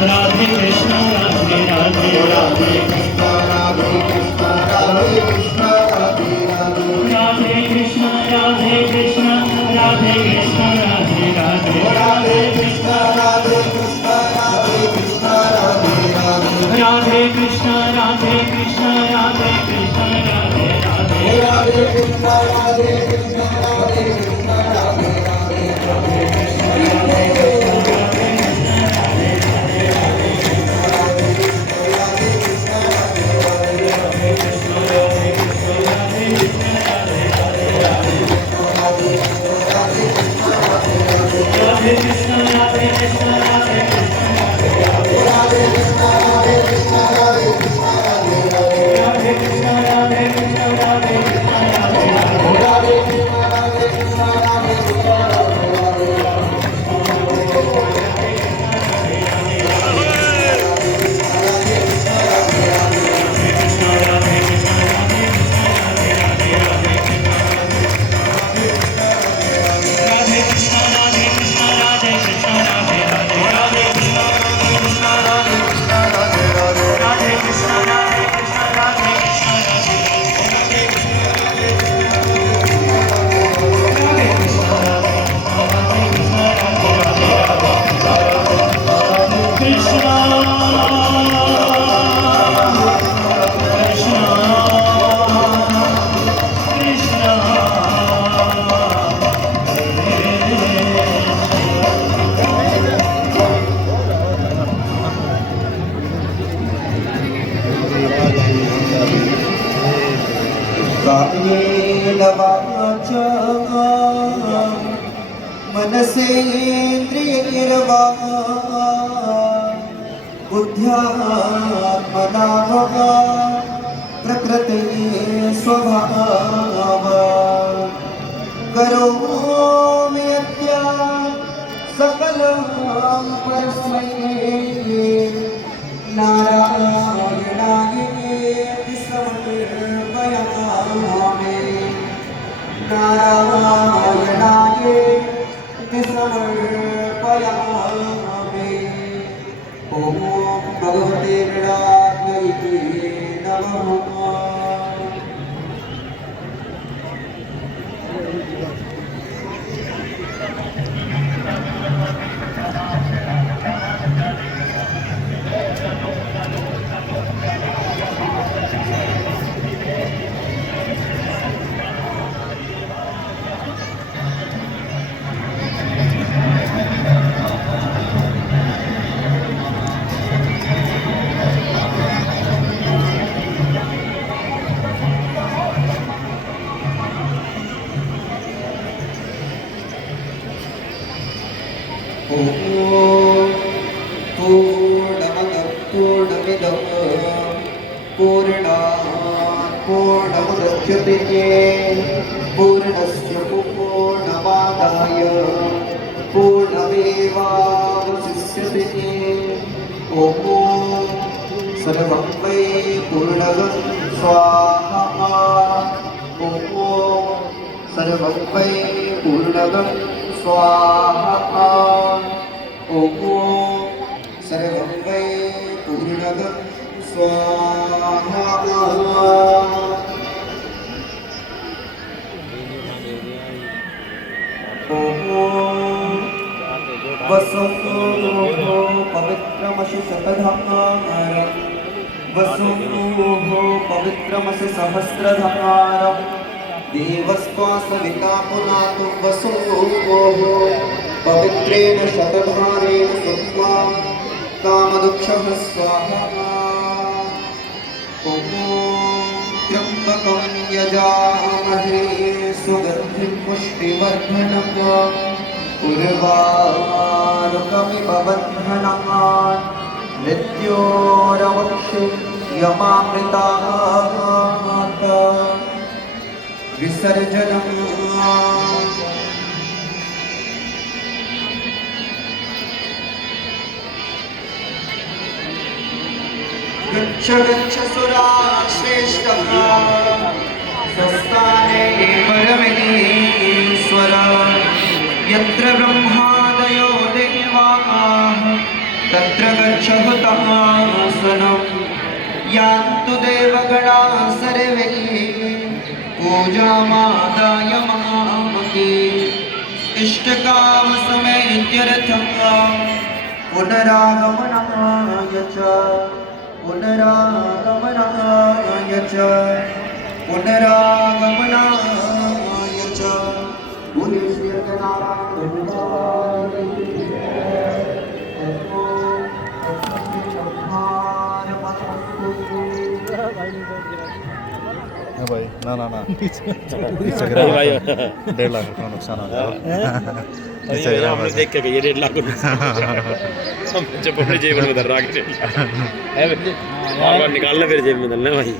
राधे कृष्ण राधे राधे राधे कृष्ण राधे कृष्ण राधे कृष्ण राधे राधे राधे कृष्ण राधे कृष्ण राधे कृष्ण राधे राधे राधे कृष्ण राधे कृष्ण राधे कृष्ण राधे राधे राधे कृष्ण राधे कृष्ण राधे कृष्ण राधे राधे राधे कृष्ण राधे कृष्ण राधे कृष्ण राधे राधे राधे कृष्ण राधे कायेन वाचा मनसेन्द्रियैर्वा बुद्ध्यात्मना वा प्रकृते स्वभावात् करोमि यद्य सकलं परस्मै नारायणायेति समर्पयामि नारायणायेति समर्पयामि ॐ भगवते गणाधिपतये नमः। पूर्णमिदं पूर्णात् पूर्णमुदच्यते पूर्णस्य पूर्णमादाय पूर्णमेवावशिष्यते ॐ सर्वं वै पूर्णगं स्वाहा ॐ सर्वं वै पूर्णगं स्वाहा ॐ सर्वं वै पूर्णगं स्वाहा ॐ वसुः पवित्रमसि शतधारं वसुः पवित्रमसि सहस्रधारं देवस्त्वा सविता पुनातु वसुः पवित्रेण शतधारेण सुत्वा कामदुक्षः स्वाहा ॐ त्र्यम्बकं यजामहे सुगन्धिं पुष्टिवर्धनम् उर्वारुकमिव बन्धनान् मृत्योरवक्षे यमामृतात् विसर्जनम् गच्छ गच्छ सुराश्रेष्ठः स्वस्थाने परमेश्वर यत्र ब्रह्मादयो देवाः तत्र यान्तु देवगणा सर्वे पूजामादाय मामके इष्टकाम समेत्यर्थं पुनरागमनाय च पुनरागमनाय च पुनरागमनाय च बोले श्री नारायण भगवान की हाँ भाई ना ना ना नीचे गिरा भाई 1.5 लाख का नुकसान हो गया नीचे गिरा हमने देख के ये 1.5 लाख हम जब अपने जेब में धर रहा है बार बार निकालना फिर जेब में डालना भाई